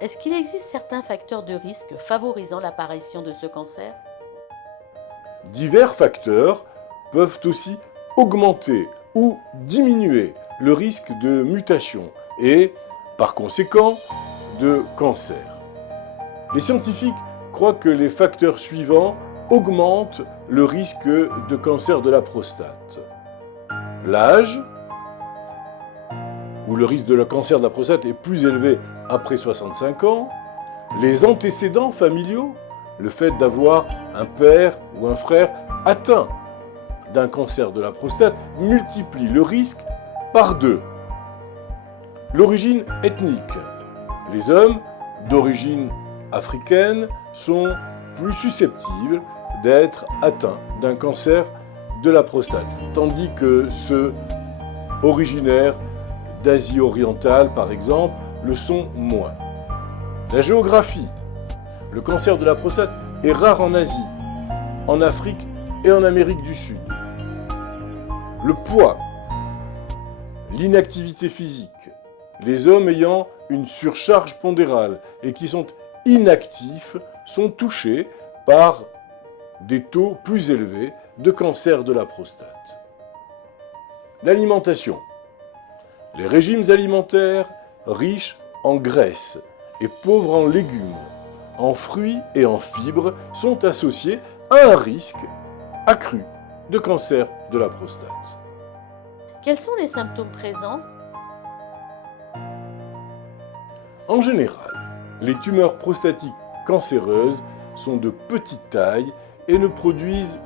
Est-ce qu'il existe certains facteurs de risque favorisant l'apparition de ce cancer? Divers facteurs peuvent aussi augmenter ou diminuer le risque de mutation et, par conséquent, de cancer. Les scientifiques croient que les facteurs suivants augmentent le risque de cancer de la prostate. L'âge, où le risque de cancer de la prostate est plus élevé après 65 ans, les antécédents familiaux, le fait d'avoir un père ou un frère atteint d'un cancer de la prostate multiplie le risque par 2. L'origine ethnique. Les hommes d'origine africaine sont plus susceptibles d'être atteints d'un cancer de la prostate, tandis que ceux originaires d'Asie orientale, par exemple, le sont moins. La géographie. Le cancer de la prostate est rare en Asie, en Afrique et en Amérique du Sud. Le poids. L'inactivité physique. Les hommes ayant une surcharge pondérale et qui sont inactifs sont touchés par des taux plus élevés de cancer de la prostate. L'alimentation. Les régimes alimentaires riches en graisses et pauvres en légumes, en fruits et en fibres sont associés à un risque accru de cancer de la prostate. Quels sont les symptômes présents? En général, les tumeurs prostatiques cancéreuses sont de petite taille et ne produisent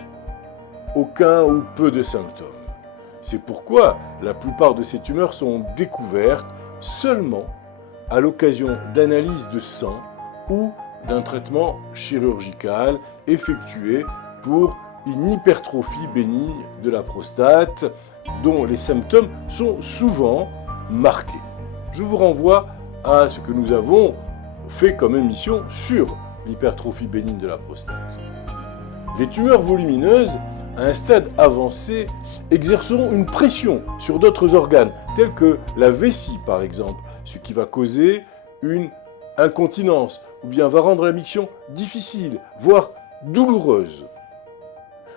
aucun ou peu de symptômes. C'est pourquoi la plupart de ces tumeurs sont découvertes seulement à l'occasion d'analyses de sang ou d'un traitement chirurgical effectué pour une hypertrophie bénigne de la prostate dont les symptômes sont souvent marqués. Je vous renvoie à ce que nous avons fait comme émission sur l'hypertrophie bénigne de la prostate. Les tumeurs volumineuses, à un stade avancé, exerceront une pression sur d'autres organes, tels que la vessie par exemple, ce qui va causer une incontinence, ou bien va rendre la miction difficile, voire douloureuse.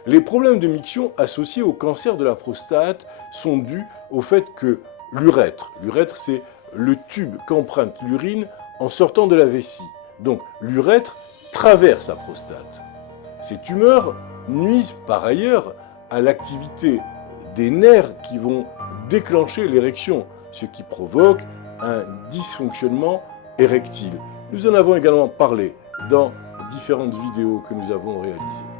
Les problèmes de miction associés au cancer de la prostate sont dus au fait que l'urètre c'est le tube qu'emprunte l'urine en sortant de la vessie. Donc l'urètre traverse la prostate. Ces tumeurs nuisent par ailleurs à l'activité des nerfs qui vont déclencher l'érection, ce qui provoque un dysfonctionnement érectile. Nous en avons également parlé dans différentes vidéos que nous avons réalisées.